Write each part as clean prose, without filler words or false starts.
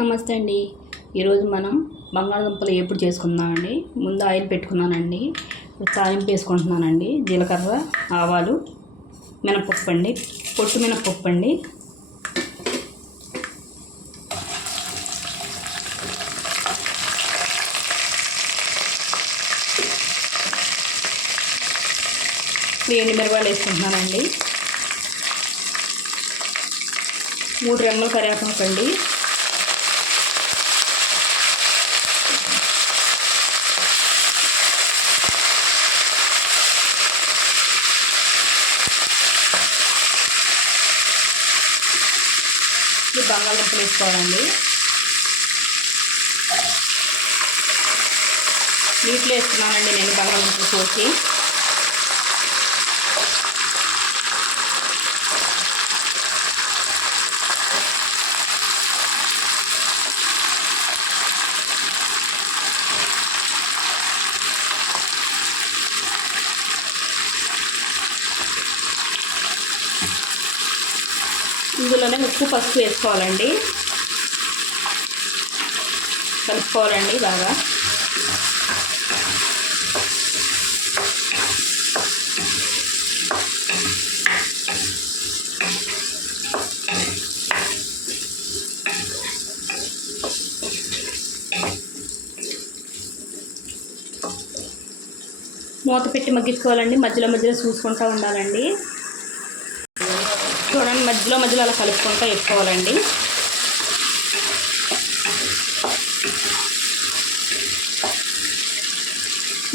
నమస్తే అండి. ఈరోజు మనం బంగాళదుంపలు ఎప్పుడు చేసుకుందామండి. ముందు ఆయిల్ పెట్టుకున్నానండి. తాలింపు వేసుకుంటున్నానండి. జీలకర్ర, ఆవాలు, మినపప్పు అండి, పొట్టు మినపప్పు అండి. ఎండుమిరపకాయలు వేసుకుంటున్నానండి. 3 రెమ్మల కరివేపాకు అండి. బంగాళదుంపలు వేసుకోవాలండి. నీటిలో వేస్తున్నానండి నేను బంగాళదుంపలు కోసి. ఇందులోనే ఉప్పు, పసుపు వేసుకోవాలండి. కలుపుకోవాలండి బాగా. మూత పెట్టి మగ్గించుకోవాలండి. మధ్యలో మధ్యలో చూసుకుంటూ ఉండాలండి. చూడండి, మధ్యలో మధ్యలో అలా కలుపుకుంటూ వేసుకోవాలండి.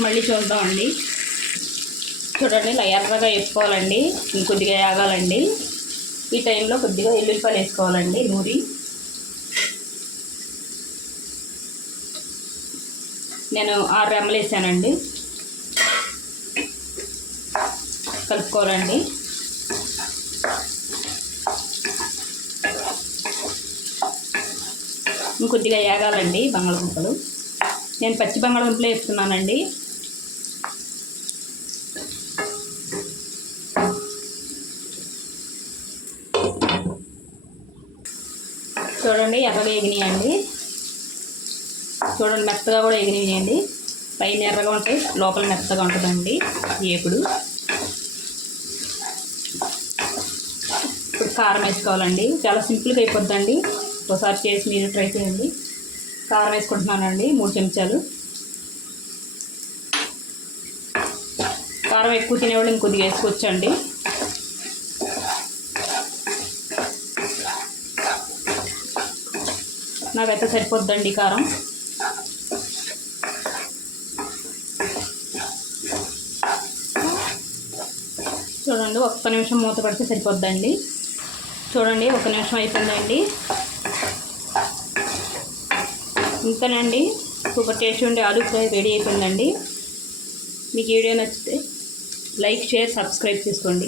మళ్ళీ చూద్దామండి. చూడండి, ఇలా ఎర్రగా వేసుకోవాలండి. ఇంకొద్దిగా వేగాలండి. ఈ టైంలో కొద్దిగా ఎల్లుల్లిపాయలు వేసుకోవాలండి. నూరి నేను 6 రెమ్మలు వేసానండి. కలుపుకోవాలండి. ఇంకొద్దిగా వేగాలండి బంగాళదుంపలు. నేను పచ్చి బంగాళదుంపలు వేస్తున్నానండి. చూడండి, ఎర్రగా ఎగినాయండి. చూడండి, మెత్తగా కూడా ఎగినాయండి. పైన ఎర్రగా ఉంటాయి, లోపల మెత్తగా ఉంటుందండి ఏపుడు. ఇప్పుడు కారం వేసుకోవాలండి. చాలా సింపుల్గా అయిపోద్దండి. ఒకసారి చేసి మీరు ట్రై చేయండి. కారం వేసుకుంటున్నానండి 3 చెంచాలు. కారం ఎక్కువ తినేవాళ్ళు ఇంకొద్దిగా వేసుకోవచ్చండి. నాకైతే సరిపోద్దండి కారం. చూడండి, 1 నిమిషం మూత పెడితే సరిపోద్దండి. చూడండి, 1 నిమిషం అయిపోయిందండి. ఇంతేనండి, సూపర్ టేస్టీ ఉండే ఆలూ ఫ్రై రెడీ అయిపోయిందండి. మీకు వీడియో నచ్చితే లైక్, షేర్, సబ్స్క్రైబ్ చేసుకోండి.